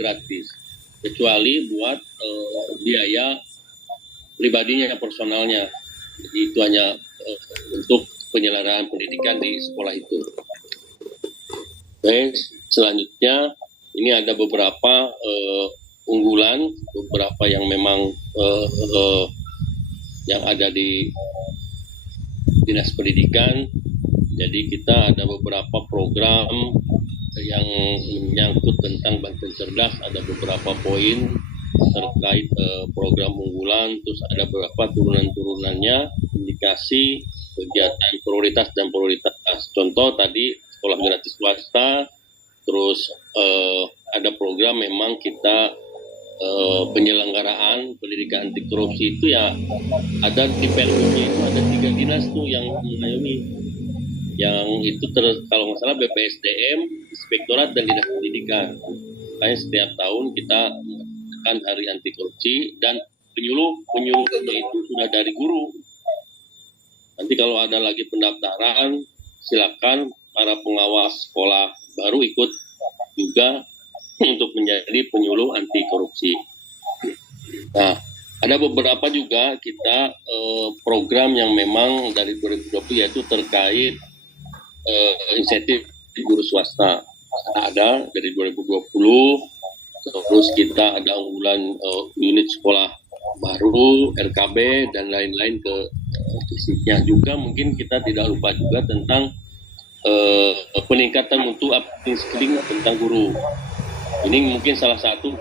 gratis, kecuali buat biaya pribadinya, personalnya. Jadi itu hanya untuk penyelenggaraan pendidikan di sekolah itu. Oke, selanjutnya ini ada beberapa unggulan, beberapa yang memang yang ada di Dinas Pendidikan. Jadi kita ada beberapa program yang menyangkut tentang Banten Cerdas, ada beberapa poin terkait program unggulan, terus ada beberapa turunan-turunannya, indikasi, kegiatan prioritas dan prioritas. Contoh tadi sekolah gratis swasta, terus ada program memang kita penyelenggaraan pendidikan anti korupsi itu ya ada di Pergubnya itu ada 3 dinas tuh yang mengayomi, yang itu kalau nggak salah BPSDM, Inspektorat dan Dinas Pendidikan. Makanya setiap tahun kita mengadakan hari anti korupsi dan penyuluhnya itu sudah dari guru. Nanti kalau ada lagi pendaftaran, silakan para pengawas sekolah baru ikut juga untuk menjadi penyuluh anti korupsi. Nah, ada beberapa juga kita program yang memang dari 2020 yaitu terkait insentif guru swasta. Ada dari 2020, terus kita ada unggulan unit sekolah baru, RKB, dan lain-lain ke fisiknya. Juga mungkin kita tidak lupa juga tentang peningkatan mutu upskilling tentang guru. Ini mungkin salah satu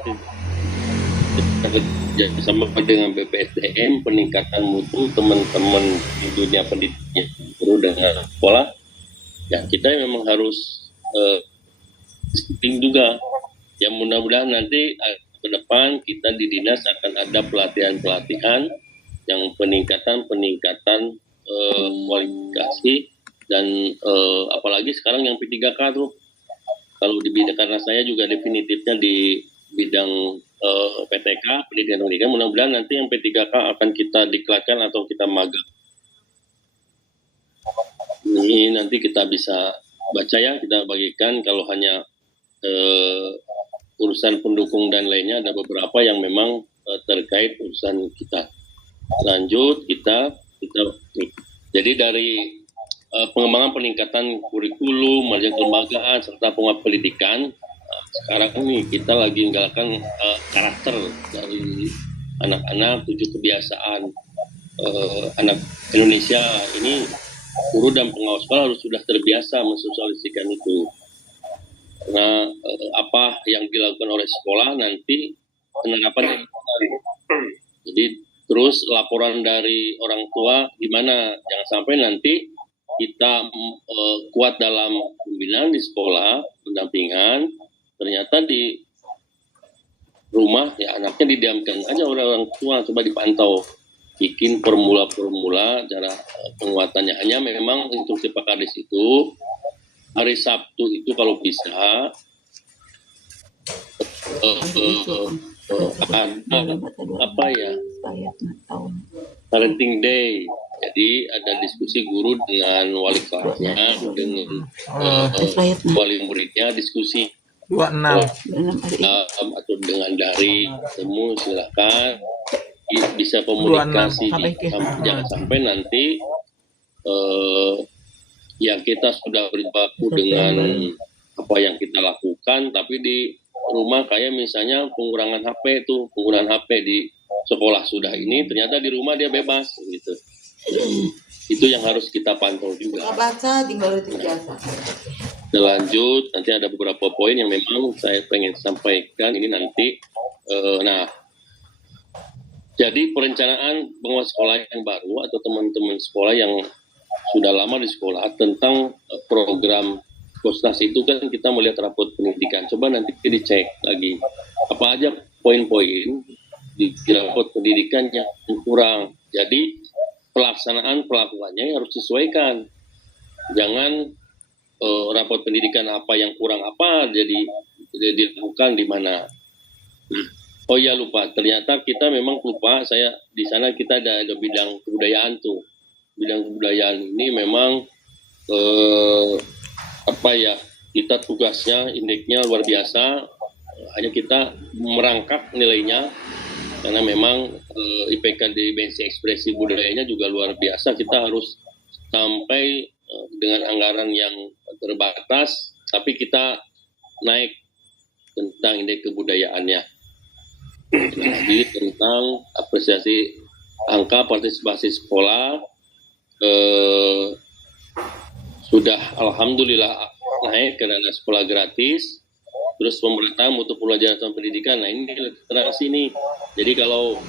bersama dengan BPSDM peningkatan mutu teman-teman di dunia pendidikan guru dengan sekolah. Ya kita memang harus juga. Yang mudah-mudahan nanti ke depan kita di dinas akan ada pelatihan-pelatihan yang peningkatan kualifikasi dan apalagi sekarang yang P3K tuh. Kalau di bidang, karena saya juga definitifnya di bidang PTK, pendidikan, mudah-mudahan nanti yang P3K akan kita diklatkan atau kita magang. Ini nanti kita bisa baca ya, kita bagikan. Kalau hanya urusan pendukung dan lainnya, ada beberapa yang memang terkait urusan kita. Lanjut, kita jadi dari pengembangan peningkatan kurikulum, manajemen kelembagaan, serta penguat pendidikan. Sekarang ini kita lagi menggalakkan karakter dari anak-anak, 7 kebiasaan anak Indonesia. Ini guru dan pengawas sekolah harus sudah terbiasa mensosialisasikan itu. Karena apa yang dilakukan oleh sekolah nanti penerapannya. Jadi terus laporan dari orang tua gimana, jangan sampai nanti kita kuat dalam pembinaan di sekolah, pendampingan, ternyata di rumah ya anaknya didiamkan aja oleh orang tua, coba dipantau, bikin formula-formula cara penguatannya. Hanya memang instruksi Pak Kadis itu hari Sabtu itu kalau bisa apa ya, parenting day. Jadi ada diskusi guru dengan wali kelasnya, dengan wali muridnya, diskusi 26 atau dengan dari temu, silakan bisa komunikasi. Jangan sampai nanti yang kita sudah berbaku dengan apa yang kita lakukan, tapi di rumah kayak misalnya penggunaan HP di sekolah sudah ini, ternyata di rumah dia bebas gitu. Itu yang harus kita pantau juga. Lanjut, nanti ada beberapa poin yang memang saya pengen sampaikan ini nanti. Jadi perencanaan pengawas sekolah yang baru atau teman-teman sekolah yang sudah lama di sekolah tentang program Kosnas itu kan kita melihat raport pendidikan. Coba nanti dicek lagi apa aja poin-poin di raport pendidikan yang kurang. Jadi pelakuannya harus disesuaikan. Jangan raport pendidikan apa yang kurang apa jadi dilakukan di mana. Oh iya lupa, ternyata kita memang lupa, saya di sana kita ada bidang kebudayaan tuh. Bidang kebudayaan ini memang kita tugasnya indeksnya luar biasa, hanya kita merangkap nilainya karena memang IPK di Bensi Ekspresi Budayanya juga luar biasa. Kita harus sampai dengan anggaran yang terbatas, tapi kita naik tentang indeks kebudayaannya. Jadi tentang apresiasi angka partisipasi sekolah sudah alhamdulillah naik karena sekolah gratis. Terus pemerintah mutu pelajaran dan pendidikan. Nah ini literasi nih. Jadi kalau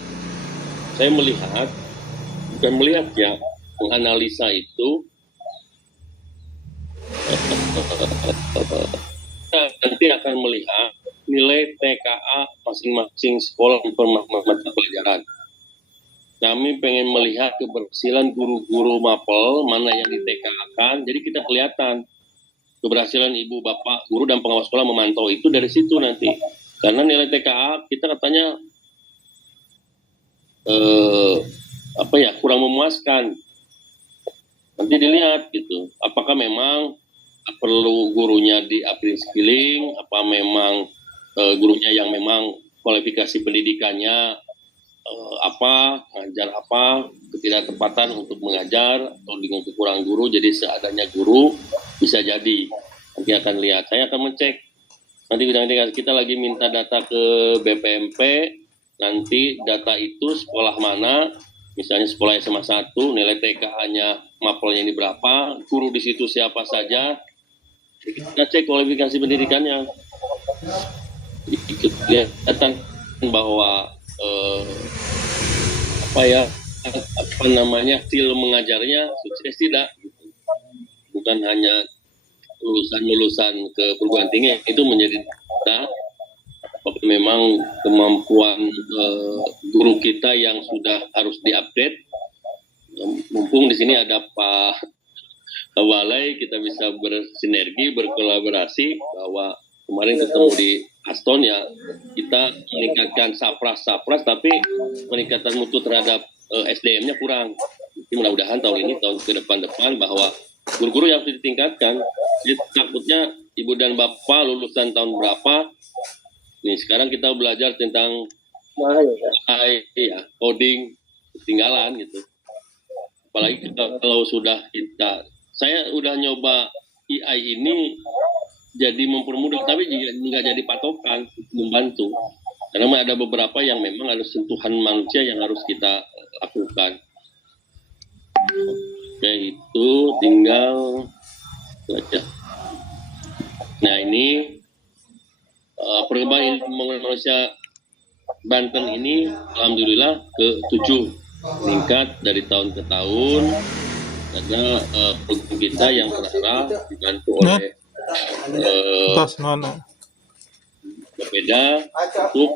saya melihat, bukan melihat ya, menganalisa itu nanti akan melihat nilai TKA masing-masing sekolah dan mata pelajaran. Kami pengen melihat keberhasilan guru-guru mapel mana yang di TKA-kan, jadi kita kelihatan keberhasilan ibu, bapak, guru, dan pengawas sekolah memantau itu dari situ nanti. Karena nilai TKA kita katanya kurang memuaskan. Nanti dilihat gitu, apakah memang perlu gurunya di upskilling, apa memang gurunya yang memang kualifikasi pendidikannya ngajar apa, ketidaktepatan untuk mengajar atau dengan kekurangan guru, jadi seadanya guru bisa jadi. Nanti akan lihat, saya akan mengecek. Nanti kita lagi minta data ke BPMP, nanti data itu sekolah mana, misalnya sekolah SMA 1, nilai TKA-nya mapelnya ini berapa, guru di situ siapa saja, kita cek kualifikasi pendidikannya. Kelihatan bahwa skill mengajarnya sukses tidak, bukan hanya lulusan ke perguruan tinggi itu menjadi data. Memang kemampuan guru kita yang sudah harus diupdate. Mumpung di sini ada Pak Walai, kita bisa bersinergi, berkolaborasi, bahwa kemarin ketemu di Aston ya, kita meningkatkan sapras, tapi peningkatan mutu terhadap SDM-nya kurang. Jadi mudah-mudahan tahun ini, tahun ke depan bahwa guru-guru yang harus ditingkatkan. Jadi takutnya ibu dan bapak lulusan tahun berapa, nih sekarang kita belajar tentang coding, ketinggalan gitu. Apalagi kalau sudah saya udah nyoba AI ini jadi mempermudah, tapi nggak jadi patokan, membantu. Karena ada beberapa yang memang harus sentuhan manusia yang harus kita lakukan. Itu tinggal baca. Nah ini perkembangan manusia Banten ini alhamdulillah ke-7 meningkat dari tahun ke tahun, karena program kita yang terarah dibantu oleh berbeda untuk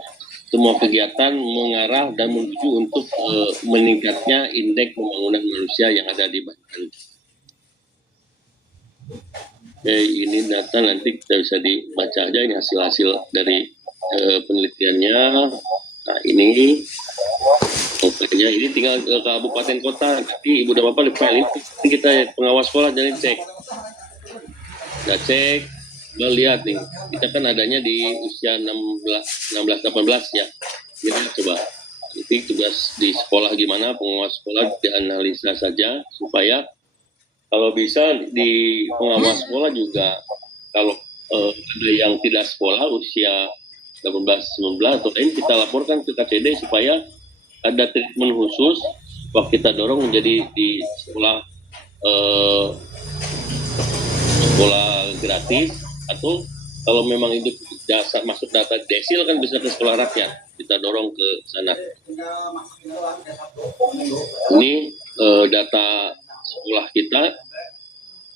semua kegiatan mengarah dan menuju untuk meningkatnya indeks pembangunan manusia yang ada di Banten. Ini data nanti kita bisa dibaca aja, ini hasil-hasil dari penelitiannya. Nah ini pokoknya ini tinggal ke kabupaten kota, nanti ibu dan bapak di file ini kita pengawas sekolah jadi cek. Kita cek, kita lihat nih, kita kan adanya di usia 16-18 ya. Kita coba nanti tugas di sekolah gimana, pengawas sekolah dianalisa saja supaya kalau bisa di pengawas sekolah juga kalau ada yang tidak sekolah usia 18-19 atau lain, kita laporkan ke KCD supaya ada treatment khusus, waktu kita dorong menjadi di sekolah gratis, atau kalau memang itu jasa masuk data desil kan bisa ke sekolah rakyat, kita dorong ke sana. Ini data sekolah kita,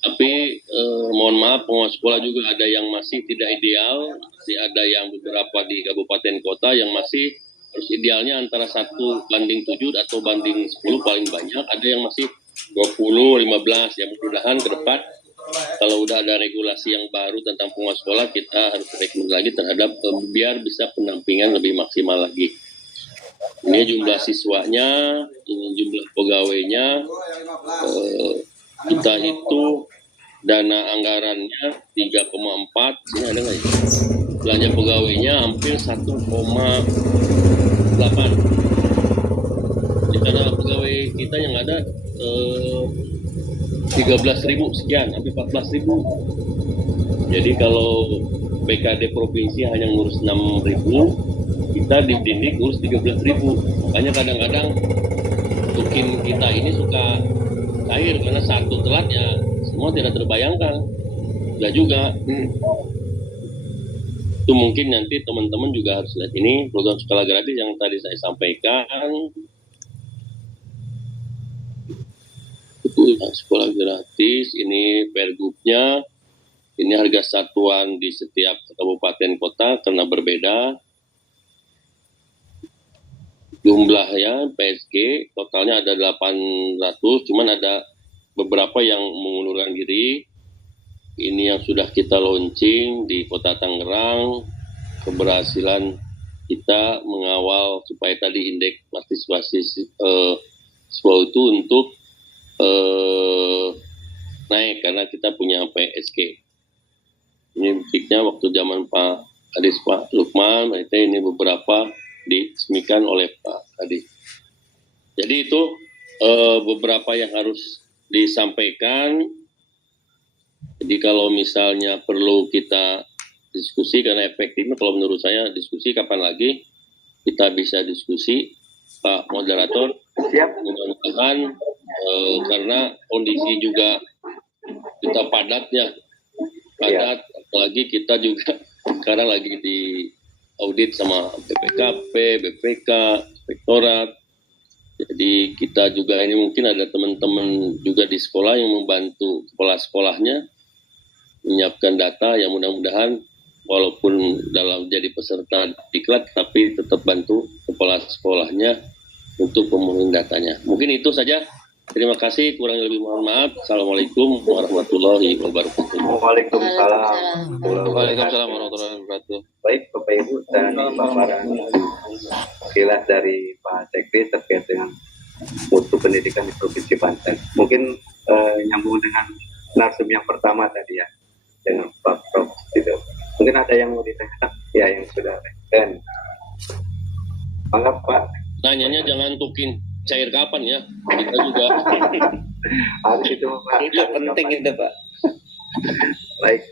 tapi mohon maaf pengawas sekolah juga ada yang masih tidak ideal, masih ada yang beberapa di kabupaten kota yang masih harus idealnya antara 1:7 atau banding 10 paling banyak, ada yang masih 20-15 ya. Mudah-mudahan ke depan kalau udah ada regulasi yang baru tentang pengawas sekolah, kita harus rekrut lagi terhadap biar bisa pendampingan lebih maksimal lagi. Ini jumlah siswanya, ini jumlah pegawainya, kita itu dana anggarannya 3,4, sini ada nggak ya? belanja pegawainya hampir 1,8. Karena pegawai kita yang ada 13.000 sekian, hampir 14.000. Jadi kalau BKD provinsi hanya ngurus 6.000, kita di Dindik ngurus 13.000. Makanya kadang-kadang tukin kita ini suka cair karena satu telat ya semua tidak terbayangkan. Enggak juga. Itu mungkin nanti teman-teman juga harus lihat ini program sekolah gratis yang tadi saya sampaikan. Itu sekolah gratis, ini pergubnya, ini harga satuan di setiap kabupaten kota karena berbeda. Jumlahnya PSG totalnya ada 800, cuman ada beberapa yang mengundurkan diri. Ini yang sudah kita launching di Kota Tangerang. Keberhasilan kita mengawal supaya tadi indeks partisipasi siswa itu untuk naik karena kita punya PSG. Ini buktinya waktu zaman Pak Kadis Pak Lukman, ini beberapa diresmikan oleh Pak Kadis. Jadi itu beberapa yang harus disampaikan. Jadi kalau misalnya perlu kita diskusi karena efektifnya, kalau menurut saya diskusi kapan lagi kita bisa diskusi, Pak Moderator. Siap. Mudah-mudahan karena kondisi juga kita padatnya, padat, apalagi kita juga sekarang lagi di audit sama BPKP, BPK, Inspektorat. Jadi kita juga ini mungkin ada teman-teman juga di sekolah yang membantu kepala-sekolahnya menyiapkan data yang mudah-mudahan walaupun dalam jadi peserta diklat tapi tetap bantu kepala sekolahnya untuk pemenuhan datanya. Mungkin itu saja. Terima kasih, kurang lebih mohon maaf. Assalamualaikum warahmatullahi wabarakatuh. Waalaikumsalam. Waalaikumsalam warahmatullahi wabarakatuh. Baik Bapak Ibu dan paparan kilas dari Pak Sekdi terkait dengan mutu pendidikan di Provinsi Banten. Mungkin nyambung dengan narsum yang pertama tadi ya, dengan Pak Prof. Gitu. Mungkin ada yang mau ditanyakan ya yang sudah reken. Mangga Pak. Nanyanya jangan tukin cair kapan ya, kita juga Harus itu Pak. Itu penting itu Pak. Baik.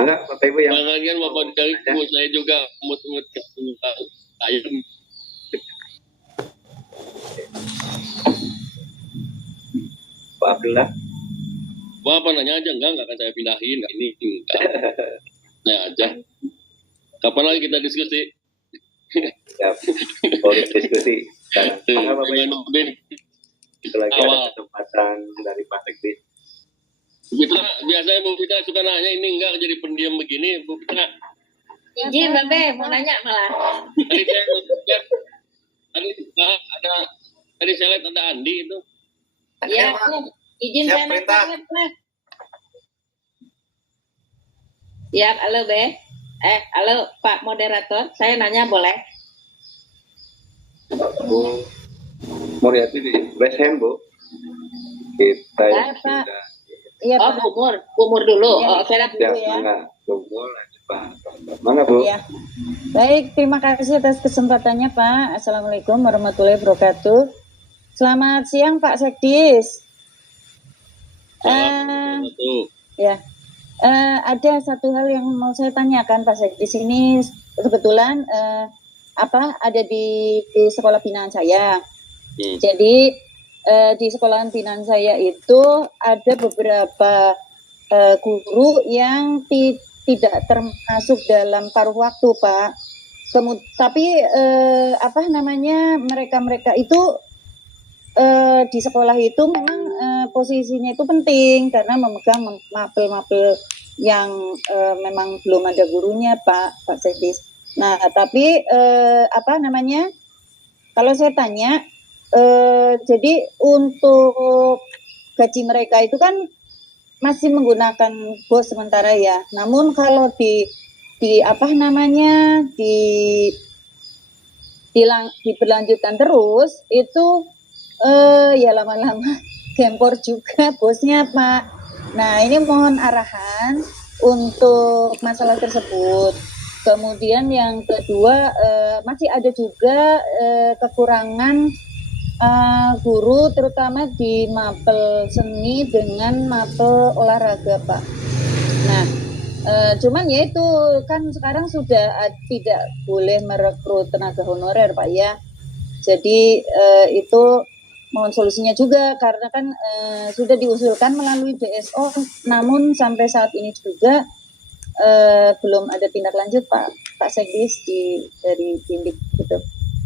Mangga Bapak Ibu yang jangan kan Bapak dari Ibu, saya juga mut-mut saya. Pak Abdullah. Bapak nanya aja, enggak akan saya pindahin, ini enggak. Nah aja. Kapan lagi kita diskusi? Ya, boleh diskusi. Mangga Bapak Dengan Ibu. nungguin Selagi awal. ada kesempatan dari Pak Sekdi. Bu Fitra, biasanya Bu Fitra suka nanya, ini enggak jadi pendiam begini, Bu Fitra. Izin Babe, mau nanya malah. Tadi saya lihat, tadi saya lihat ada Andi itu. Iya, izin Siap, saya perintah. nanya. Siap, halo Be. Halo Pak Moderator, saya nanya boleh? Bu Muriati di West Ham, Bu. Kita Ya, Pak. sudah Iya, Oh, Pak. umur dulu. Iya, Oh, saya ya, ya. mangga. Tunggu lanjut, Pak. Mangga, Bu. Iya. Baik, terima kasih atas kesempatannya, Pak. Assalamualaikum warahmatullahi wabarakatuh. Selamat siang, Pak Sekdis. Satu. Ya, ada satu hal yang mau saya tanyakan, Pak Sekdis. Ini kebetulan ada di sekolah binaan saya. Jadi di sekolahan binaan saya itu ada beberapa guru yang tidak termasuk dalam paruh waktu, Pak. Tapi mereka itu di sekolah itu memang posisinya itu penting karena memegang mapel-mapel yang memang belum ada gurunya, Pak Sekdis. Nah, tapi kalau saya tanya, jadi untuk gaji mereka itu kan masih menggunakan bos sementara ya. Namun kalau diberlanjutkan terus itu ya lama-lama gempor juga bosnya, Pak. Nah, ini mohon arahan untuk masalah tersebut. Kemudian yang kedua, masih ada juga kekurangan guru, terutama di mapel seni dengan mapel olahraga, Pak. Nah, cuman ya itu kan sekarang sudah tidak boleh merekrut tenaga honorer, Pak ya. Jadi itu mohon solusinya juga, karena kan sudah diusulkan melalui DSO, namun sampai saat ini juga belum ada tindak lanjut Pak Sekdis dari Dindik gitu.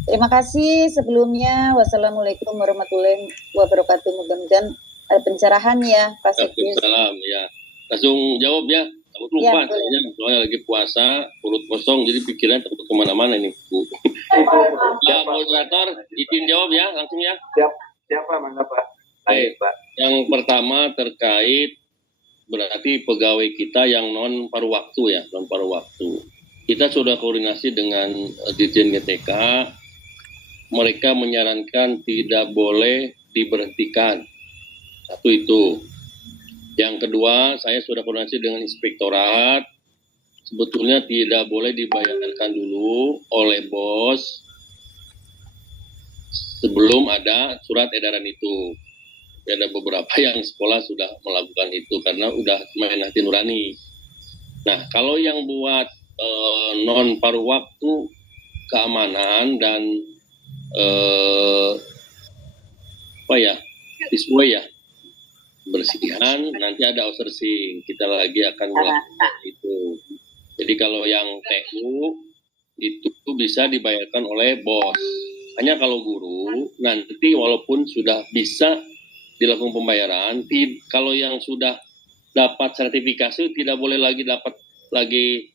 Terima kasih sebelumnya. Wassalamualaikum warahmatullahi wabarakatuh. Mudah-mudahan ada pencerahan ya Pak Sekdis. Salam ya. Langsung jawab ya. Takut lupa, ya, soalnya lagi puasa, perut kosong, jadi pikiran takut kemana-mana ini, Bu. Moderator, izin jawab ya, langsung ya. Siapa, Mangga Pak? Baik, Pak. Yang pertama terkait berarti pegawai kita yang non paruh waktu ya, non paruh waktu. Kita sudah koordinasi dengan Dirjen GTK, mereka menyarankan tidak boleh diberhentikan. Satu itu. Yang kedua, saya sudah koordinasi dengan inspektorat, sebetulnya tidak boleh dibayarkan dulu oleh bos sebelum ada surat edaran itu. Ada beberapa yang sekolah sudah melakukan itu karena udah main hati nurani. Nah, kalau yang buat non paruh waktu, keamanan dan sesuai ya, bersihan, nanti ada outsourcing, kita lagi akan melakukan itu. Jadi kalau yang TU itu bisa dibayarkan oleh bos. Hanya kalau guru nanti walaupun sudah bisa dilakukan pembayaran, kalau yang sudah dapat sertifikasi tidak boleh lagi dapat lagi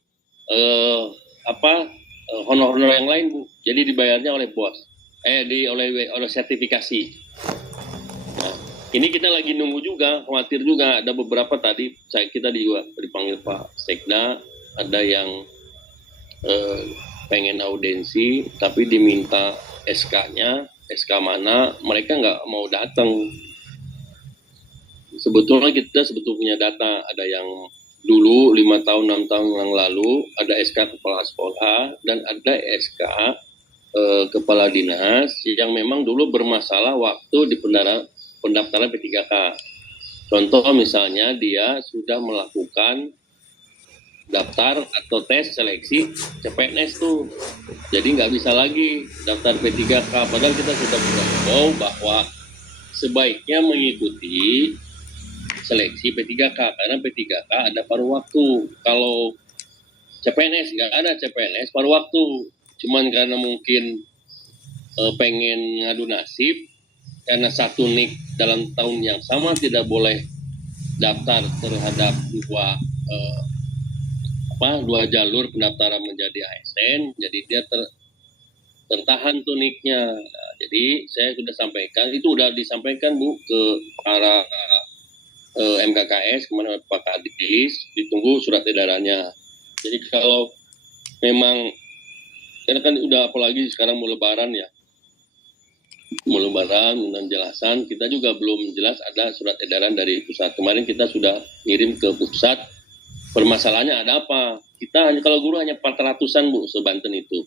honor-honor yang lain, Bu. Jadi dibayarnya oleh bos. Oleh sertifikasi. Nah, ini kita lagi nunggu juga, khawatir juga ada beberapa tadi kita juga dipanggil Pak Sekda, ada yang pengen audiensi tapi diminta SK-nya, SK mana, mereka nggak mau datang. Sebetulnya kita punya data, ada yang dulu 5 tahun, 6 tahun yang lalu, ada SK Kepala Sekolah, dan ada SK Kepala Dinas, yang memang dulu bermasalah waktu di pendaftaran P3K. Contoh misalnya dia sudah melakukan daftar atau tes seleksi CPNS tuh, jadi nggak bisa lagi daftar P3K, padahal kita sudah tahu bahwa sebaiknya mengikuti seleksi P3K, karena P3K ada paruh waktu. Kalau CPNS nggak ada CPNS paruh waktu, cuman karena mungkin pengen ngadu nasib, karena satu nik dalam tahun yang sama tidak boleh daftar terhadap dua jalur pendaftaran menjadi ASN, jadi dia tertahan tuh niknya. Nah, jadi saya sudah sampaikan, itu udah disampaikan Bu ke para MKKS, kemana Pak Kadis, ditunggu surat edarannya. Jadi kalau memang, karena kan udah apalagi sekarang mau lebaran ya, mau lebaran dan jelasan, kita juga belum jelas ada surat edaran dari pusat. Kemarin kita sudah ngirim ke pusat, permasalahannya ada apa? Kita hanya, kalau guru hanya 400-an Bu se-Banten itu.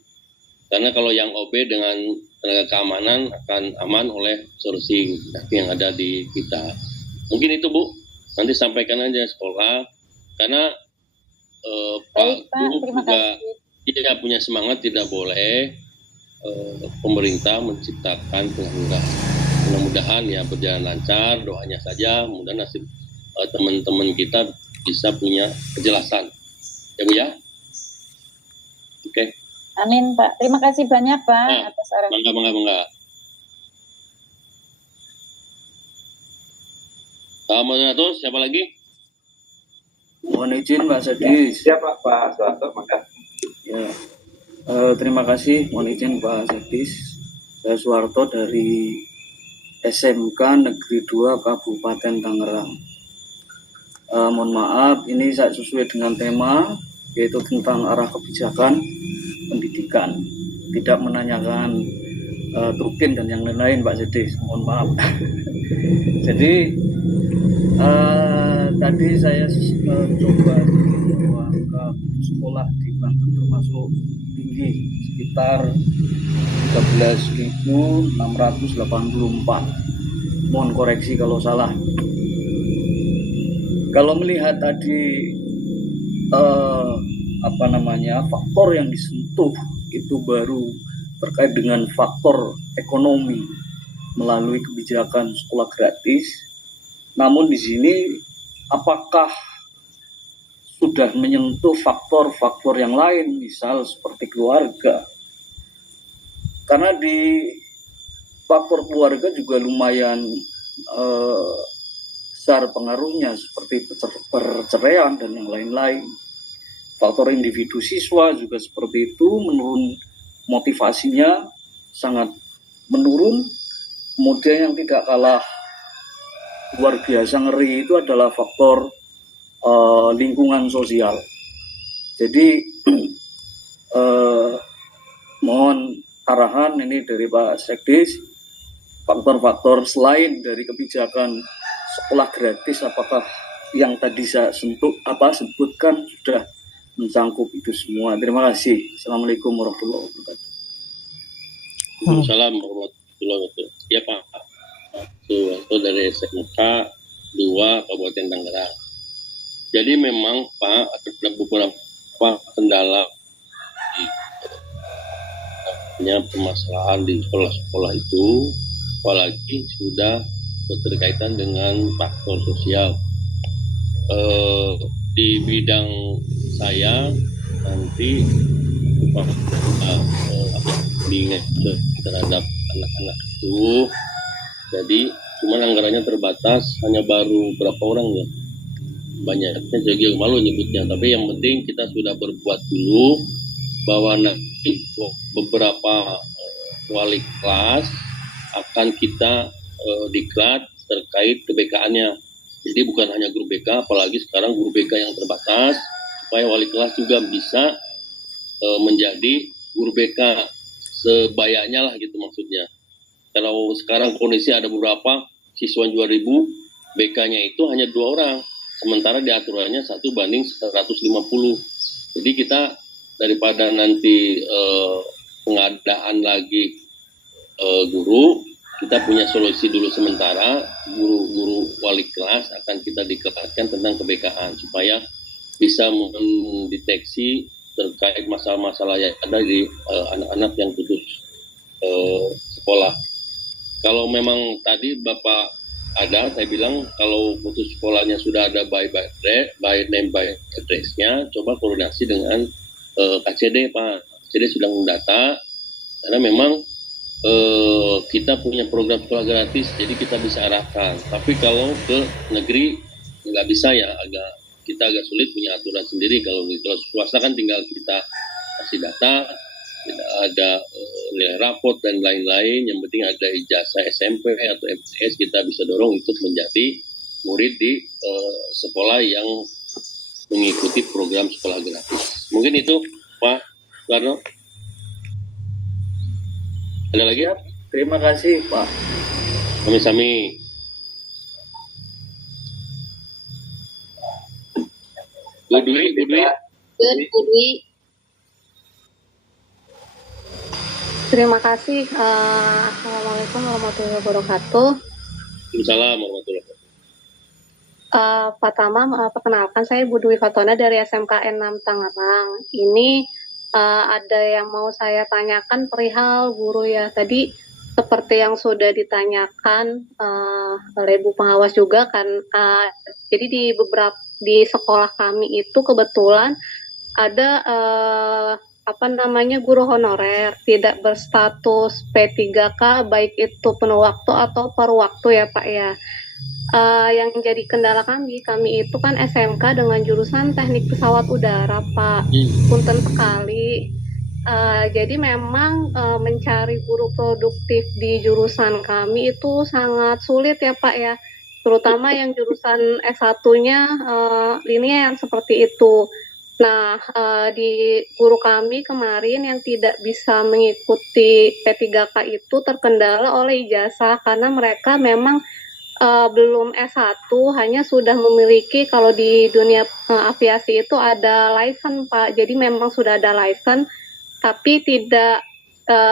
Karena kalau yang OB dengan tenaga keamanan akan aman oleh sourcing yang ada di kita. Mungkin itu Bu, nanti sampaikan aja sekolah, karena Pak Guru juga tidak punya semangat, tidak boleh pemerintah menciptakan pengangguran. Mudah-mudahan ya berjalan lancar, doanya saja, mudah-mudahan nasib teman-teman kita bisa punya kejelasan. Ya Bu ya? Oke. Amin Pak, terima kasih banyak Pak atas arahan. Bangga. Moderator, siapa lagi? Mohon izin Pak Sekdis. Siapa Pak Suwarto? Maka. Ya. Terima kasih, mohon izin Pak Sekdis. Saya Suwarto dari SMK Negeri 2 Kabupaten Tangerang. Mohon maaf, ini saya sesuai dengan tema, yaitu tentang arah kebijakan pendidikan. Tidak menanyakan tukin dan yang lain-lain Pak Sekdis, mohon maaf. Jadi tadi saya coba ke sekolah di Banten termasuk tinggi, sekitar 13.684. Mohon koreksi kalau salah. Kalau melihat tadi faktor yang disentuh itu baru terkait dengan faktor ekonomi melalui kebijakan sekolah gratis. Namun di sini apakah sudah menyentuh faktor-faktor yang lain, misal seperti keluarga? Karena di faktor keluarga juga lumayan besar pengaruhnya, seperti perceraian dan yang lain-lain. Faktor individu siswa juga seperti itu, menurun motivasinya sangat menurun. Kemudian yang tidak kalah luar biasa ngeri itu adalah faktor lingkungan sosial. Jadi mohon arahan ini dari Pak Sekdis, faktor-faktor selain dari kebijakan sekolah gratis, apakah yang tadi saya sebutkan sudah mencangkup itu semua. Terima kasih. Assalamualaikum warahmatullahi wabarakatuh. Waalaikumsalam warahmatullahi wabarakatuh. Ya Pak, itu dari SMK 2 Kabupaten Tangerang. Jadi memang Pak ada beberapa kendala permasalahan di sekolah-sekolah itu, apalagi sudah berkaitan dengan faktor sosial. Di bidang saya nanti terhadap anak-anak itu, jadi cuman anggarannya terbatas, hanya baru berapa orang ya, banyaknya jadi malu nyebutnya, tapi yang penting kita sudah berbuat dulu bahwa nanti beberapa wali kelas akan kita diklat terkait ke-BK-annya. Jadi bukan hanya guru BK, apalagi sekarang guru BK yang terbatas, supaya wali kelas juga bisa menjadi guru BK sebayanya lah gitu maksudnya. Kalau sekarang kondisi ada beberapa siswa 2.000, BK-nya itu hanya 2 orang, sementara di aturannya 1:150. Jadi kita daripada nanti pengadaan lagi guru, kita punya solusi dulu sementara, guru-guru wali kelas akan kita diketatkan tentang ke-BK-an supaya bisa mendeteksi terkait masalah-masalah yang ada di anak-anak yang putus sekolah. Kalau memang tadi Bapak ada, saya bilang kalau putus sekolahnya sudah ada by name by address-nya, coba koordinasi dengan KCD Pak. KCD sudah mendata, karena memang kita punya program sekolah gratis, jadi kita bisa arahkan. Tapi kalau ke negeri nggak bisa ya, kita agak sulit punya aturan sendiri. Kalau swasta kan tinggal kita kasih data, tidak ada nilai rapot dan lain-lain. Yang penting ada ijazah SMP atau MTS, kita bisa dorong untuk menjadi murid di sekolah yang mengikuti program sekolah gratis. Mungkin itu Pak Karno. Ada lagi? Ya, terima kasih Pak. Sami-sami. Budwi. Terima kasih. Assalamualaikum warahmatullahi wabarakatuh. Waalaikumsalam warahmatullahi wabarakatuh. Pertama, perkenalkan saya Budwi Fatona dari SMKN 6 Tangerang. Ini ada yang mau saya tanyakan perihal guru ya. Tadi seperti yang sudah ditanyakan oleh Bu Pengawas juga kan. Jadi di sekolah kami itu kebetulan ada guru honorer tidak berstatus P3K, baik itu penuh waktu atau paruh waktu ya Pak ya. Yang jadi kendala kami itu kan SMK dengan jurusan teknik pesawat udara Pak. Punten sekali. Jadi memang mencari guru produktif di jurusan kami itu sangat sulit ya Pak ya. Terutama yang jurusan S1-nya linear seperti itu. Nah, di guru kami kemarin yang tidak bisa mengikuti P3K itu terkendala oleh ijazah karena mereka memang belum S1, hanya sudah memiliki, kalau di dunia aviasi itu ada license Pak, jadi memang sudah ada license, tapi tidak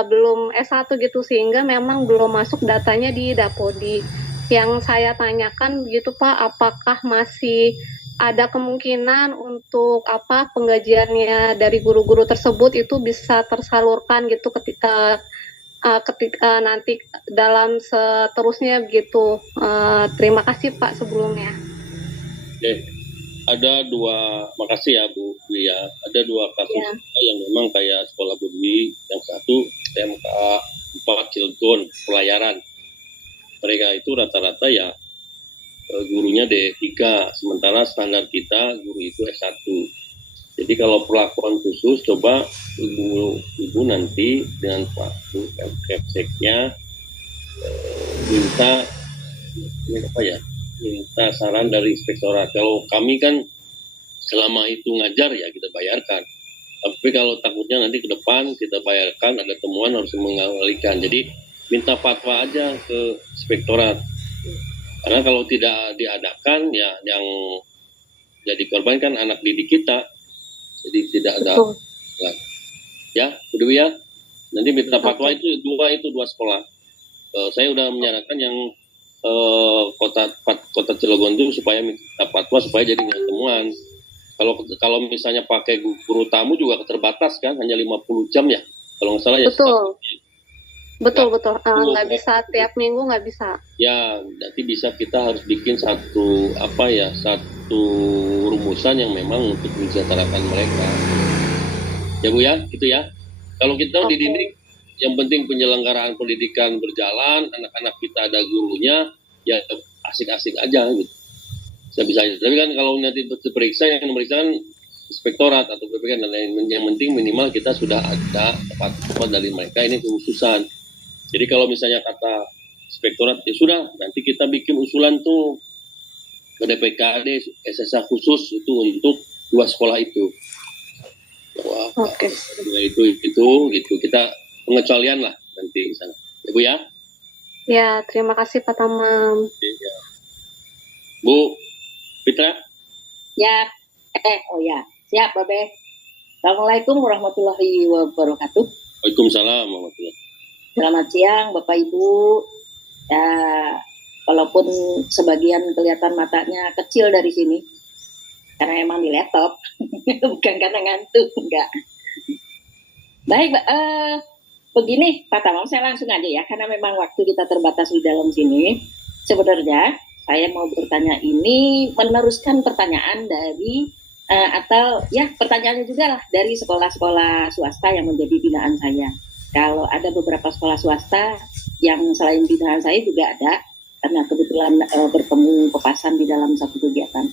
belum S1 gitu, sehingga memang belum masuk datanya di Dapodi. Yang saya tanyakan begitu Pak, apakah masih ada kemungkinan untuk penggajiannya dari guru-guru tersebut itu bisa tersalurkan gitu ketika nanti dalam seterusnya begitu. Terima kasih Pak sebelumnya. Oke, ada makasih ya Bu Lia, ada 2 kasus yang memang kayak sekolah Budwi, yang satu SMK 4 Cilegon pelayaran. Mereka itu rata-rata ya gurunya D3, sementara standar kita guru itu S1. Jadi kalau perlakuan khusus, coba ibu nanti dengan Pak Bu Kepseknya minta saran dari inspektorat. Kalau kami kan selama itu ngajar ya kita bayarkan. Tapi kalau takutnya nanti ke depan kita bayarkan, ada temuan harus mengalihkan. Jadi minta fatwa aja ke inspektorat. Karena kalau tidak diadakan ya yang jadi korban kan anak didik kita. Jadi tidak ada. Ya, udah ya. Nanti minta fatwa itu dua sekolah. Saya udah menyarankan yang kota Cilegon itu supaya minta fatwa supaya jadi temuan. Kalau misalnya pakai guru tamu juga terbatas kan, hanya 50 jam ya. Kalau nggak salah ya. Betul. Nggak bisa tiap minggu, nggak bisa. Ya, nanti kita harus bikin satu rumusan yang memang untuk mensejahterakan mereka. Ya Bu ya, gitu ya. Kalau kita dididik, yang penting penyelenggaraan pendidikan berjalan, anak-anak kita ada gurunya, ya asik-asik aja gitu. Bisa. Tapi kan kalau nanti diperiksa, yang memeriksa kan inspektorat atau BPK dan lain-lain. Yang penting minimal kita sudah ada tempat dari mereka, ini kekhususan. Jadi kalau misalnya kata inspektorat, ya sudah, nanti kita bikin usulan tuh ke DPKAD, SSA khusus itu untuk 2 sekolah itu. Itu kita pengecualian lah nanti di sana. Ya Bu ya? Ya, terima kasih Pak Tamam. Ya. Bu Fitra? Ya. Siap Babe. Assalamualaikum warahmatullahi wabarakatuh. Waalaikumsalam warahmatullahi. Selamat siang Bapak Ibu. Ya, walaupun sebagian kelihatan matanya kecil dari sini, karena emang di laptop, bukan karena ngantuk, enggak. Baik, begini Pak Tamam, saya langsung aja ya, karena memang waktu kita terbatas di dalam sini. Sebenarnya saya mau bertanya ini meneruskan pertanyaan dari pertanyaannya juga lah dari sekolah-sekolah swasta yang menjadi binaan saya. Kalau ada beberapa sekolah swasta yang selain binaan saya juga ada, karena kebetulan bertemu pepasan di dalam satu kegiatan.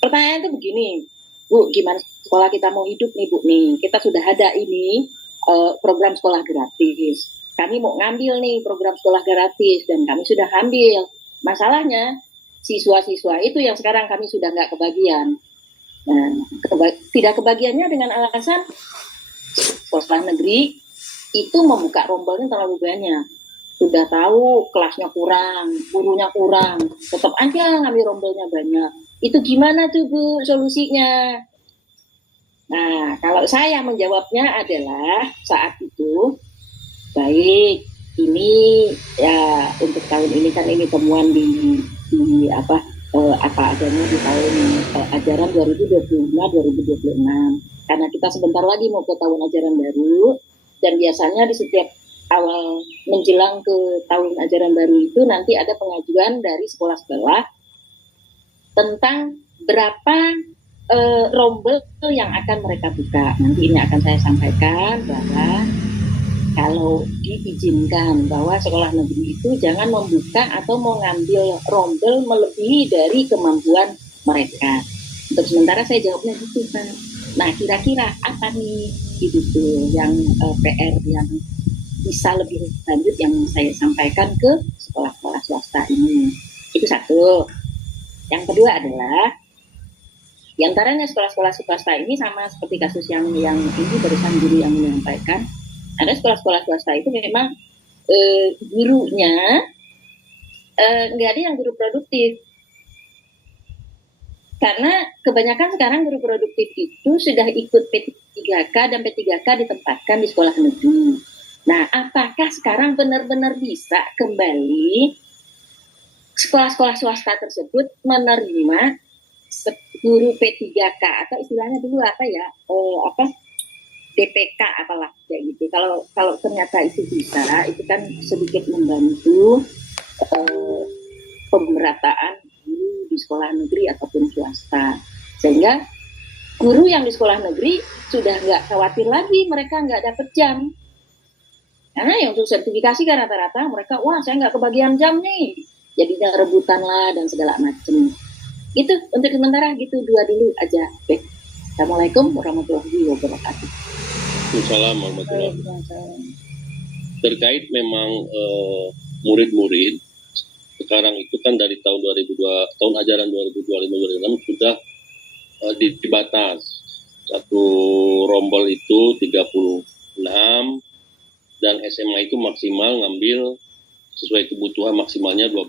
Pertanyaan itu begini, Bu, gimana sekolah kita mau hidup nih Bu nih? Kita sudah ada ini program sekolah gratis. Kami mau ngambil nih program sekolah gratis dan kami sudah ambil. Masalahnya siswa-siswa itu yang sekarang kami sudah nggak kebagian. Nah, tidak kebagiannya dengan alasan sekolah negeri itu membuka rombelnya terlalu banyak. Sudah tahu kelasnya kurang, gurunya kurang, tetap aja ngambil rombelnya banyak. Itu gimana tuh Bu solusinya? Nah, kalau saya menjawabnya adalah saat itu, baik, ini ya untuk tahun ini kan ini temuan di apa adanya di tahun ajaran 2025-2026. Karena kita sebentar lagi mau ke tahun ajaran baru, dan biasanya di setiap awal menjelang ke tahun ajaran baru itu nanti ada pengajuan dari sekolah-sekolah tentang berapa rombel yang akan mereka buka. Nanti ini akan saya sampaikan bahwa kalau diizinkan bahwa sekolah negeri itu jangan membuka atau mengambil rombel melebihi dari kemampuan mereka. Untuk sementara saya jawabnya gitu Pak. Nah kira-kira apa nih itu tuh yang PR yang bisa lebih lanjut yang saya sampaikan ke sekolah-sekolah swasta ini. Itu satu. Yang kedua adalah di antaranya sekolah-sekolah swasta ini sama seperti kasus yang ini barusan guru yang menyampaikan. Ada sekolah-sekolah swasta itu memang gurunya nggak ada yang guru produktif. Karena kebanyakan sekarang guru produktif itu sudah ikut P3K dan P3K ditempatkan di sekolah negeri. Nah, apakah sekarang benar-benar bisa kembali sekolah-sekolah swasta tersebut menerima guru P3K atau istilahnya dulu apa ya, DPK apalah kayak gitu. Kalau ternyata itu bisa, itu kan sedikit membantu pemerataan guru di sekolah negeri ataupun swasta, sehingga guru yang di sekolah negeri sudah nggak khawatir lagi mereka nggak dapat jam, karena yang untuk sertifikasi kan rata-rata mereka, wah saya nggak kebagian jam nih, jadinya rebutan lah dan segala macam. Itu untuk sementara gitu, dua dulu aja. Oke. Assalamualaikum warahmatullahi wabarakatuh. Assalamualaikum warahmatullahi wabarakatuh. Terkait memang murid-murid sekarang itu kan dari tahun ajaran 2025-2026 sudah dibatas. Satu rombol itu 36 dan SMA itu maksimal ngambil sesuai kebutuhan maksimalnya 12.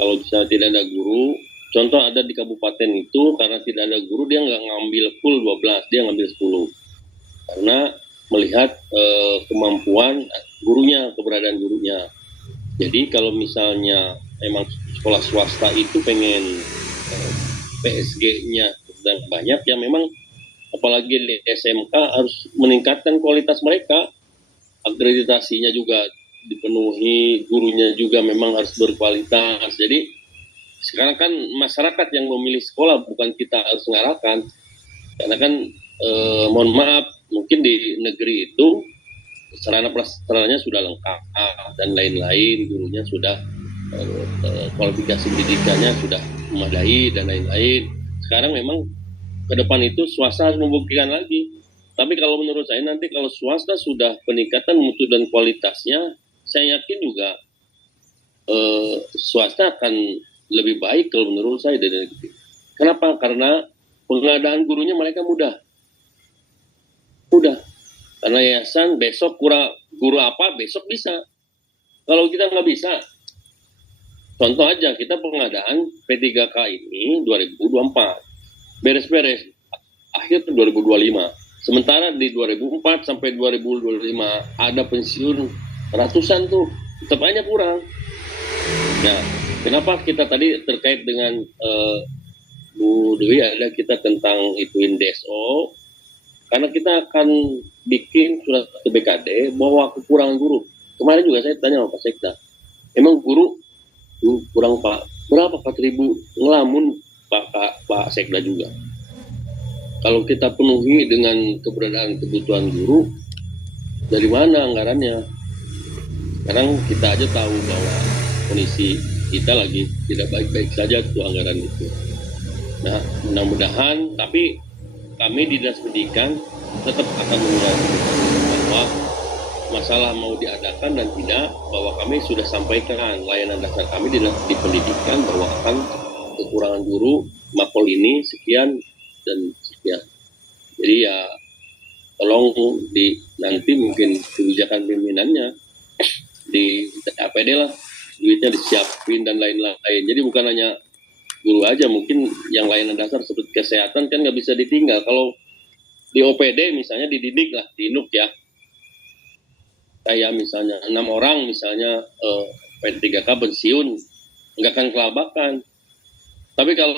Kalau bisa tidak ada guru, contoh ada di kabupaten itu karena tidak ada guru dia nggak ngambil full 12, dia ngambil 10. Karena melihat kemampuan gurunya, keberadaan gurunya. Jadi kalau misalnya memang sekolah swasta itu pengen PSG-nya sedang banyak, ya memang apalagi di SMK harus meningkatkan kualitas mereka, akreditasinya juga dipenuhi, gurunya juga memang harus berkualitas. Jadi sekarang kan masyarakat yang memilih sekolah, bukan kita harus mengarahkan. Karena kan mohon maaf, mungkin di negeri itu sarana prasarananya sudah lengkap dan lain-lain, gurunya sudah kualifikasi pendidikannya sudah memadai dan lain-lain. Sekarang memang ke depan itu swasta harus membuktikan lagi. Tapi kalau menurut saya nanti kalau swasta sudah peningkatan mutu dan kualitasnya, saya yakin juga swasta akan lebih baik kalau menurut saya dari negeri. Kenapa? Karena pengadaan gurunya mereka mudah. Karena yayasan besok kurang guru apa, besok bisa. Kalau kita nggak bisa, contoh aja kita pengadaan P3K ini 2024, beres-beres akhir 2025. Sementara di 2004 sampai 2025 ada pensiun ratusan tuh, tetap aja kurang. Nah, kenapa kita tadi terkait dengan Bu Dewi ada kita tentang ituin DSO, karena kita akan bikin surat ke BKD bahwa kekurangan guru. Kemarin juga saya tanya sama Pak Sekda, emang guru kurang Pak, berapa 4.000 ngelamun Pak Sekda juga. Kalau kita penuhi dengan keberadaan kebutuhan guru, dari mana anggarannya? Sekarang kita aja tahu bahwa kondisi kita lagi tidak baik-baik saja tuh anggaran itu. Nah, mudah-mudahan, tapi kami di Dinas Pendidikan tetap akan mengurangi bahwa masalah mau diadakan dan tidak, bahwa kami sudah sampaikan layanan dasar kami di pendidikan bahwa akan kekurangan guru mapol ini sekian dan sekian. Jadi ya tolong nanti mungkin kebijakan pimpinannya di APD lah, duitnya disiapin dan lain-lain. Jadi bukan hanya guru aja, mungkin yang layanan dasar seperti kesehatan kan nggak bisa ditinggal. Kalau di OPD misalnya dididik lah, di NUK ya, kayak misalnya 6 orang misalnya P3K pensiun, nggak akan kelabakan. Tapi kalau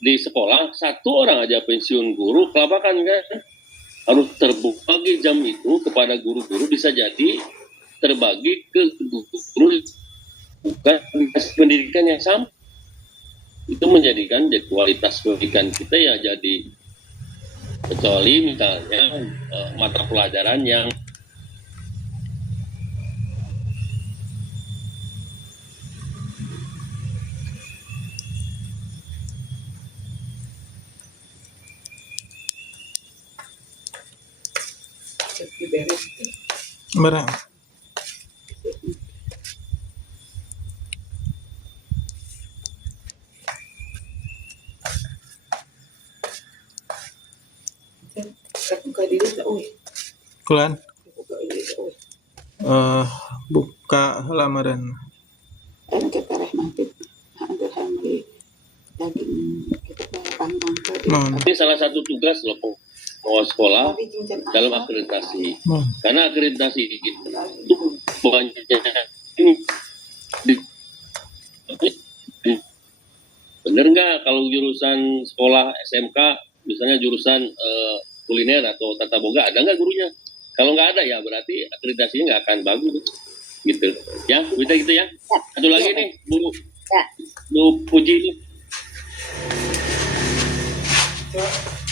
di sekolah 1 orang aja pensiun guru, kelabakan kan. Harus terbagi jam itu kepada guru-guru, bisa jadi terbagi ke guru bukan pendidikan yang sama. Itu menjadikan kualitas pendidikan kita ya jadi, kecuali misalnya mata pelajaran yang Barang. Kulan. Buka lamaran. Ini salah satu tugas loh pengelola sekolah dalam akreditasi. Karena akreditasi itu banyak bener nggak kalau jurusan sekolah SMK misalnya jurusan kuliner atau tata boga ada nggak gurunya? Kalau nggak ada ya berarti akreditasinya nggak akan bagus gitu ya. Bisa gitu ya. Satu lagi nih Bu Puji.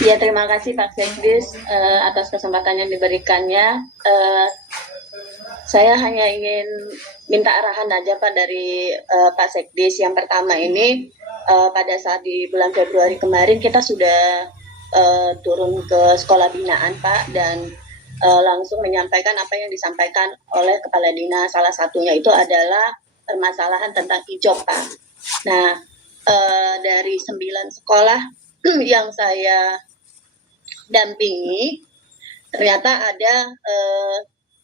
Ya, terima kasih Pak Sekdis atas kesempatan yang diberikannya. Saya hanya ingin minta arahan aja Pak dari Pak Sekdis. Yang pertama ini pada saat di bulan Februari kemarin kita sudah turun ke sekolah binaan Pak dan langsung menyampaikan apa yang disampaikan oleh Kepala Dinas. Salah satunya itu adalah permasalahan tentang hijab Pak. Nah, dari 9 sekolah yang saya dampingi ternyata ada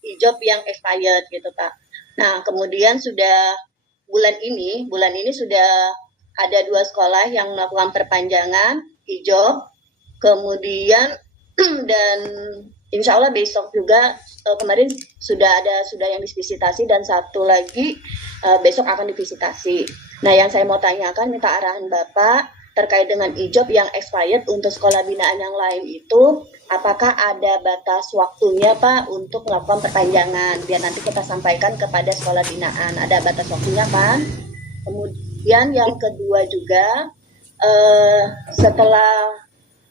hijab yang expired gitu Pak. Nah kemudian sudah bulan ini sudah ada 2 sekolah yang melakukan perpanjangan hijab, kemudian dan insya Allah besok juga kemarin sudah yang divisitasi dan satu lagi besok akan divisitasi. Nah yang saya mau tanyakan minta arahan Bapak terkait dengan hijab yang expired untuk sekolah binaan yang lain itu, apakah ada batas waktunya Pak untuk melakukan perpanjangan? Biar nanti kita sampaikan kepada sekolah binaan, ada batas waktunya kan? Kemudian yang kedua juga, setelah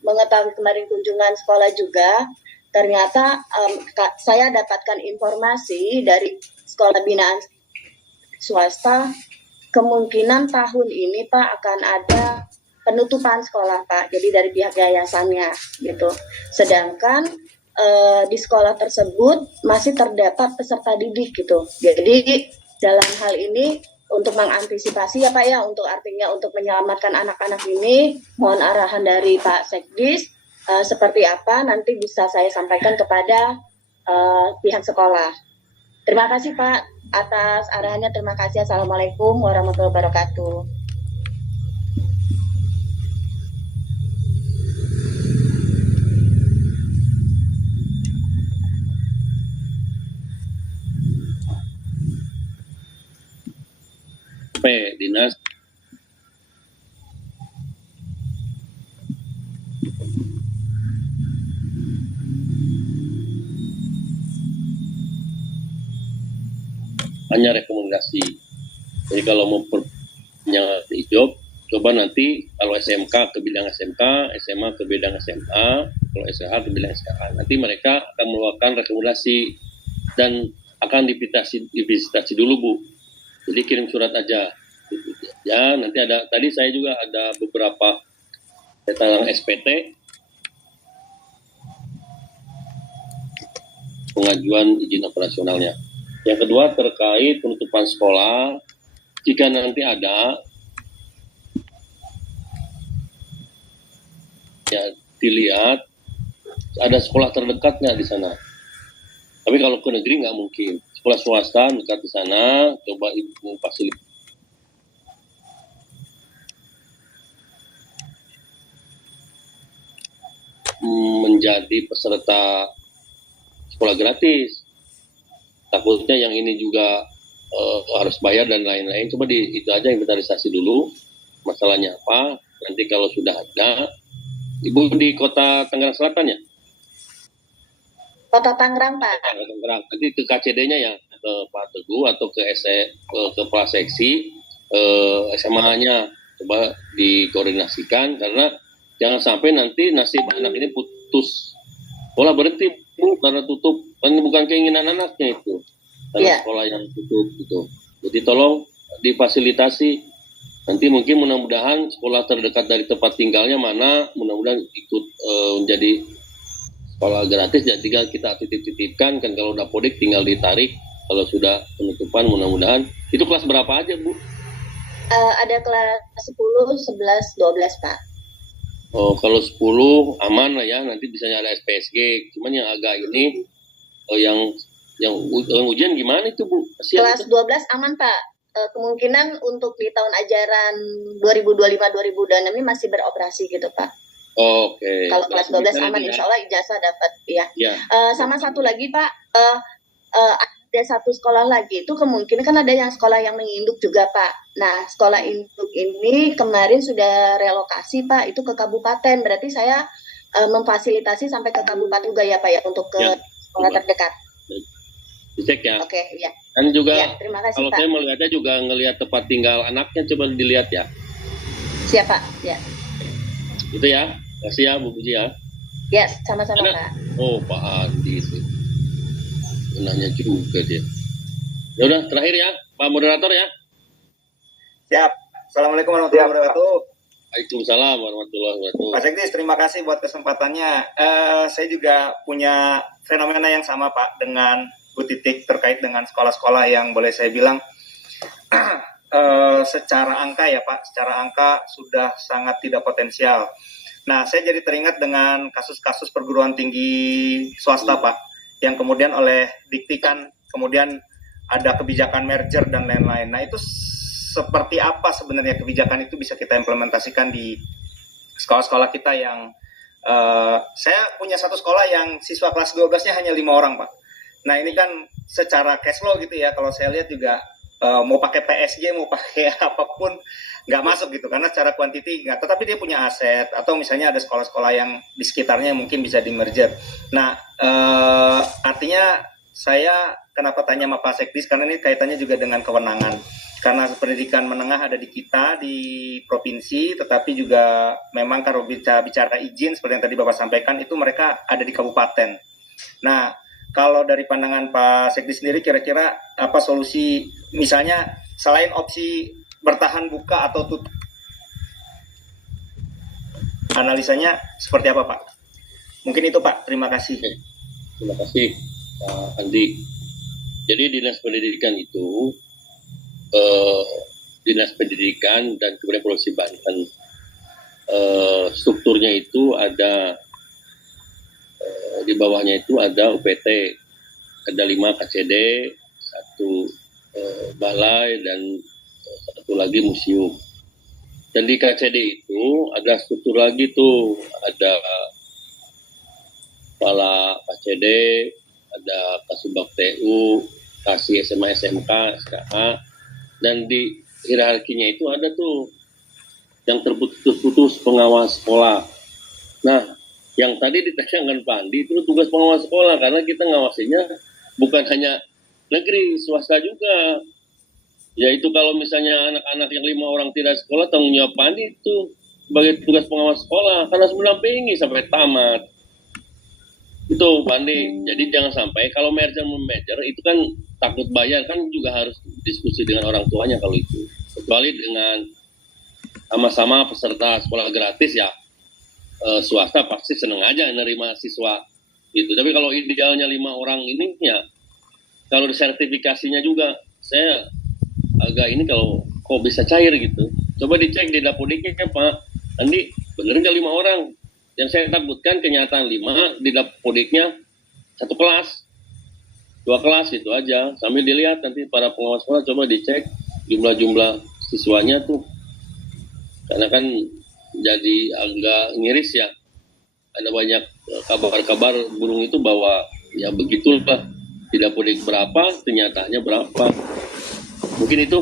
mengetahui kemarin kunjungan sekolah juga, ternyata saya dapatkan informasi dari sekolah binaan swasta, kemungkinan tahun ini Pak akan ada penutupan sekolah Pak, jadi dari pihak yayasannya gitu. Sedangkan di sekolah tersebut masih terdapat peserta didik gitu. Jadi dalam hal ini untuk mengantisipasi ya Pak ya, untuk artinya untuk menyelamatkan anak-anak ini, mohon arahan dari Pak Sekdis seperti apa nanti bisa saya sampaikan kepada pihak sekolah. Terima kasih Pak atas arahannya, terima kasih. Assalamualaikum warahmatullahi wabarakatuh. Dinas hanya rekomendasi. Jadi kalau mau perpanjangan hijab, coba nanti kalau SMK ke bidang SMK, SMA ke bidang SMA, kalau SH ke bidang SH. Nanti mereka akan mengeluarkan rekomendasi dan akan divisitasi dulu Bu. Jadi kirim surat aja. Ya, nanti ada, tadi saya juga ada beberapa tentang SPT, pengajuan izin operasionalnya. Yang kedua terkait penutupan sekolah, jika nanti ada, ya dilihat ada sekolah terdekat nggak di sana. Tapi kalau ke negeri nggak mungkin. Sekolah swasta dekat di sana, coba ibu fasilitas. Menjadi peserta sekolah gratis. Takutnya yang ini juga harus bayar dan lain-lain. Coba itu aja inventarisasi dulu. Masalahnya apa? Nanti kalau sudah ada, Ibu di Kota Tangerang Selatan ya? Kota Tangerang Pak. Tangerang. Nanti ke KCD-nya ya, ke Pak Teguh atau ke kepala seksi SMA-nya coba dikoordinasikan, karena jangan sampai nanti nasib anak ini putus sekolah, berhenti Bu karena tutup, kan bukan keinginan anaknya itu karena sekolah yang tutup gitu. Jadi tolong difasilitasi. Nanti mungkin mudah-mudahan sekolah terdekat dari tempat tinggalnya mana, mudah-mudahan ikut menjadi sekolah gratis. Jadi tinggal kita titip-titipkan kan, kalau udah podik tinggal ditarik. Kalau sudah penutupan mudah-mudahan. Itu kelas berapa aja Bu? Ada kelas 10, 11, 12 Pak. Oh, kalau 10 aman lah ya, nanti bisa ada SPSG. Cuman yang agak ini yang ujian gimana itu Bu? Kelas 12 aman Pak. kemungkinan untuk di tahun ajaran 2025-2026 ini masih beroperasi gitu Pak. Oke. Kalau kelas 12 aman, Ya. insya Allah ijazah dapat ya. Ya. Sama satu lagi Pak, ada satu sekolah lagi itu kemungkinan kan ada yang sekolah yang menginduk juga Pak. Nah sekolah induk ini kemarin sudah relokasi Pak, itu ke kabupaten. Berarti saya memfasilitasi sampai ke kabupaten juga ya Pak ya untuk ke sekolah terdekat. Dicek ya. Oke, ya. Kan juga Ya, terima kasih kalau Pak. saya melihatnya juga ngelihat tempat tinggal anaknya, coba dilihat ya. Siap Pak. Ya. Itu ya. Kasih ya Bu Puji ya. Ya, sama-sama Pak. Oh Pak Andi itu. Nanya juga dia. Ya udah terakhir ya Pak Moderator ya. Siap. Assalamualaikum warahmatullahi wabarakatuh. Waalaikumsalam warahmatullahi wabarakatuh. Pak Sekdis, terima kasih buat kesempatannya. Saya juga punya fenomena yang sama Pak dengan Bu Titik terkait dengan sekolah-sekolah yang boleh saya bilang secara angka ya Pak, secara angka sudah sangat tidak potensial. Nah, saya jadi teringat dengan kasus-kasus perguruan tinggi swasta Pak, yang kemudian oleh Dikti kan kemudian ada kebijakan merger dan lain-lain. Nah, itu seperti apa sebenarnya kebijakan itu bisa kita implementasikan di sekolah-sekolah kita yang saya punya satu sekolah yang siswa kelas 12-nya hanya 5 orang Pak. Nah ini kan secara cash flow gitu ya, kalau saya lihat juga mau pakai PSG, mau pakai apapun nggak masuk gitu, karena secara kuantiti nggak, tetapi dia punya aset, atau misalnya ada sekolah-sekolah yang di sekitarnya yang mungkin bisa di merger. Nah artinya saya kenapa tanya sama Pak Sekdis, karena ini kaitannya juga dengan kewenangan. Karena pendidikan menengah ada di kita, di provinsi, tetapi juga memang kalau bicara izin, seperti yang tadi Bapak sampaikan, itu mereka ada di kabupaten. Nah, kalau dari pandangan Pak Sekdi sendiri, kira-kira apa solusi, misalnya selain opsi bertahan buka atau tutup, analisanya seperti apa Pak? Mungkin itu Pak, terima kasih. Terima kasih Pak Andi. Jadi Dinas Pendidikan itu, Dinas Pendidikan dan kemudian Provinsi Banten, strukturnya itu ada di bawahnya itu ada UPT, ada 5 KCD, 1 balai dan 1 lagi museum. Dan di KCD itu ada struktur lagi tuh, ada kepala KCD, ada Kasubag TU, Kasih SMA SMK, SKA, dan di hierarkinya itu ada tuh yang terputus pengawas sekolah. Nah, yang tadi ditanyakan Pak Andi itu tugas pengawas sekolah, karena kita ngawasinya bukan hanya negeri, swasta juga. Yaitu kalau misalnya anak-anak yang 5 orang tidak sekolah, tanggung jawab Pak Andi itu sebagai tugas pengawas sekolah, karena mendampingi sampai tamat. Itu Pak Andi. Jadi jangan sampai kalau merger itu kan takut bayar, kan juga harus diskusi dengan orang tuanya kalau itu. Kecuali dengan sama-sama peserta sekolah gratis ya, swasta pasti seneng aja nerima siswa gitu. Tapi kalau idealnya 5 orang ini ya, kalau sertifikasinya juga saya agak ini, kalau kok bisa cair gitu. Coba dicek di Dapodiknya Pak Andi, bener nggak 5 orang? Yang saya takutkan kenyataan 5 di Dapodiknya 1 kelas, 2 kelas itu aja. Sambil dilihat nanti para pengawas sekolah, coba dicek jumlah siswanya tuh, karena kan jadi agak ngiris ya. Ada banyak kabar-kabar burung itu bahwa ya begitulah, tidak boleh berapa, kenyataannya berapa. Mungkin itu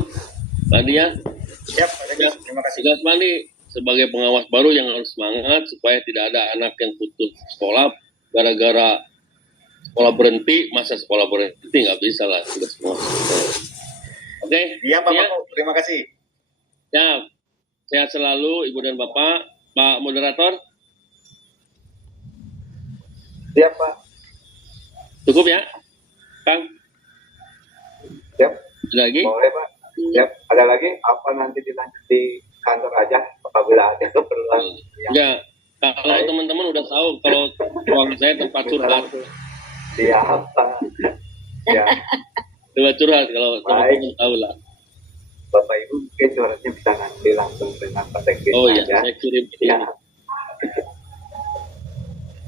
tadi ya. Siap, terima kasih. Tugas Mandi sebagai pengawas baru yang harus semangat supaya tidak ada anak yang putus sekolah gara-gara sekolah berhenti. Masa sekolah berhenti, nggak bisa lah tugas pengawas. Oke. Iya Pak Paku, terima kasih. Ya, sehat selalu Ibu dan Bapak. Pak Moderator. Siap Pak. Cukup ya, Kang? Siap. Ada lagi? Boleh Pak. Siap. Ada lagi? Apa nanti dilanjut di kantor aja apabila ada keperluan? Ya, kalau teman-teman udah tahu kalau ruang saya tempat curhat. Siap Pak. Ya. Tempat curhat kalau teman-teman tahu lah. Bapak Ibu mungkin curhatnya bisa nanti langsung dengan Pak Sekdis. Oh iya, saya kirim ini. Ya.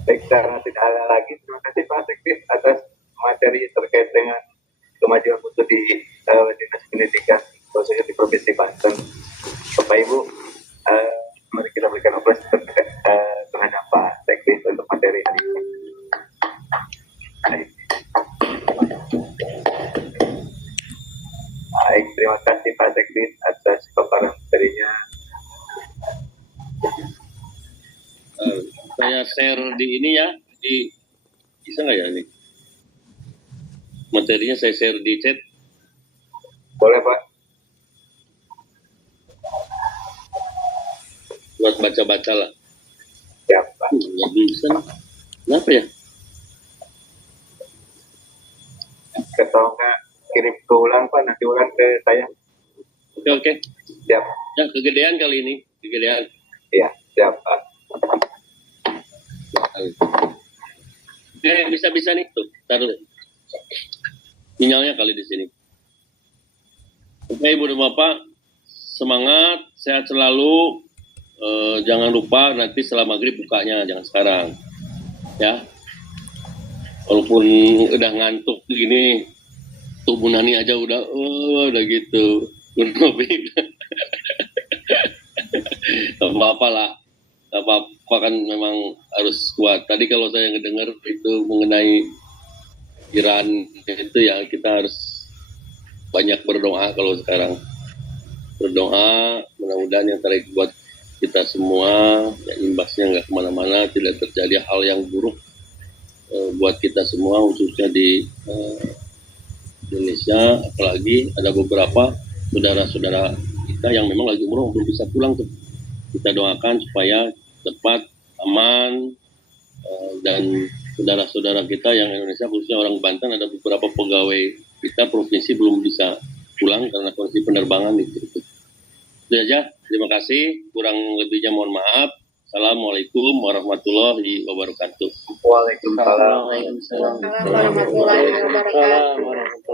Baik, karena tidak ada lagi, terima kasih Pak Sekdis atas materi terkait dengan kemajuan mutu di Dinas Pendidikan Pak Sekdi atas paparan materinya. Saya share di ini ya, bisa nggak ya ini? Materinya saya share di chat. Boleh Pak? Buat baca-baca lah. Siap Pak. Nggak bisa nih. Kenapa ya? Atau enggak kirim ke ulang Pak, nanti ulang ke saya. Oke. Siap. Ya, kegedean kali ini. Kegedean. Iya, siap Pak. Bisa nih tuh. Taruh. Sinyalnya kali di sini. Oke, Ibu dan Bapak, semangat, sehat selalu. Jangan lupa nanti setelah maghrib bukanya, jangan sekarang. Ya. Walaupun udah ngantuk gini, tubuh Nani aja udah gitu. Apa-apa lah. Apa-apa kan memang harus kuat. Tadi kalau saya ngedengar itu mengenai Iran itu ya, kita harus banyak berdoa kalau sekarang. Berdoa, mudah-mudahan yang terbaik buat kita semua, ya, imbasnya nggak kemana-mana, tidak terjadi hal yang buruk buat kita semua, khususnya di Indonesia. Apalagi ada beberapa saudara-saudara kita yang memang lagi umroh belum bisa pulang tuh. Kita doakan supaya cepat, aman, dan saudara-saudara kita yang Indonesia, khususnya orang Banten, ada beberapa pegawai kita provinsi belum bisa pulang karena kondisi penerbangan itu. Itu aja, terima kasih, kurang lebihnya mohon maaf. Assalamualaikum warahmatullahi wabarakatuh. Waalaikumsalam. Waalaikumsalam warahmatullahi wabarakatuh.